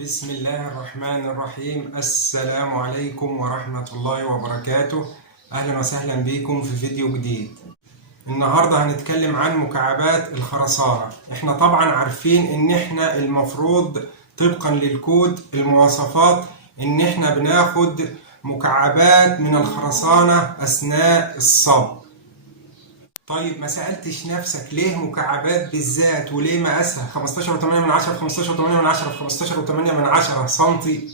بسم الله الرحمن الرحيم. السلام عليكم ورحمة الله وبركاته. أهلا وسهلا بكم في فيديو جديد. النهاردة هنتكلم عن مكعبات الخرسانة. احنا طبعا عارفين ان احنا المفروض طبقا للكود المواصفات ان احنا بناخد مكعبات من الخرسانة اثناء الصب. طيب ما سألتش نفسك ليه مكعبات بالذات وليه مقاسها 15.8 من 10 في 15.8 من 10 في 15.8 من 10 سنتي؟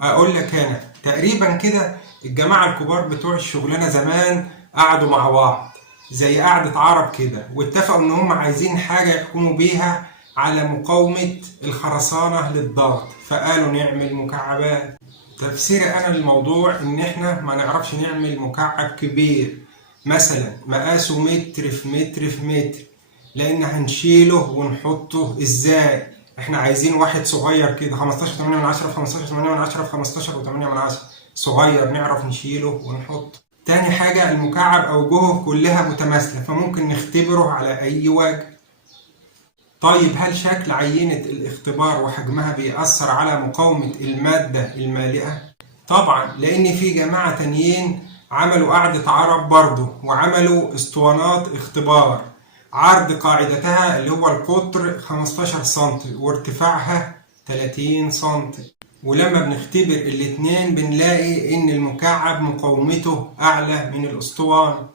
اقول لك انا تقريبا كده الجماعة الكبار بتوع الشغلانة زمان قعدوا مع بعض زي قعدة عرب كده، واتفقوا ان هم عايزين حاجة يحكموا بيها على مقاومة الخرسانة للضغط، فقالوا نعمل مكعبات. تفسيري انا للموضوع ان احنا ما نعرفش نعمل مكعب كبير مثلا مقاسه متر في متر في متر، لان هنشيله ونحطه ازاي؟ احنا عايزين واحد صغير كده 15.8 من 10 في 15.8 من 10 في 15.8 من 10 صغير نعرف نشيله ونحطه. تاني حاجة المكعب اوجهه كلها متماثلة فممكن نختبره على اي وجه. طيب هل شكل عينة الاختبار وحجمها بيأثر على مقاومة المادة المالئة؟ طبعا، لان في جماعة تانيين عملوا قاعدة عرب برضه وعملوا اسطوانات اختبار عرض قاعدتها اللي هو القطر 15 سم وارتفاعها 30 سم، ولما بنختبر الاتنين بنلاقي ان المكعب مقاومته اعلى من الاسطوانة،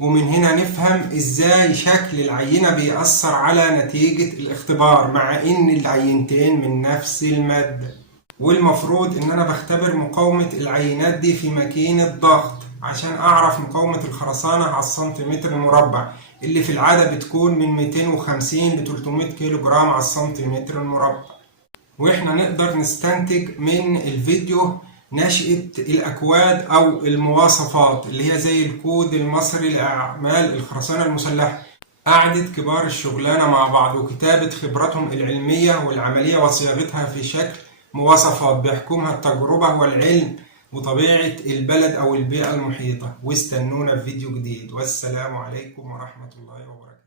ومن هنا نفهم ازاي شكل العينة بيأثر على نتيجة الاختبار مع ان العينتين من نفس المادة. والمفروض ان انا بختبر مقاومة العينات دي في ماكينة ضغط عشان اعرف مقاومة الخرسانة على السنتيمتر المربع اللي في العادة بتكون من 250 ل 300 كيلو جرام على السنتيمتر المربع. واحنا نقدر نستنتج من الفيديو نشأة الاكواد او المواصفات اللي هي زي الكود المصري لاعمال الخرسانة المسلحة، قعدة كبار الشغلانة مع بعض وكتابة خبراتهم العلمية والعملية وصياغتها في شكل مواصفات بيحكمها التجربة والعلم وطبيعة البلد أو البيئة المحيطة. واستنونا في فيديو جديد، والسلام عليكم ورحمة الله وبركاته.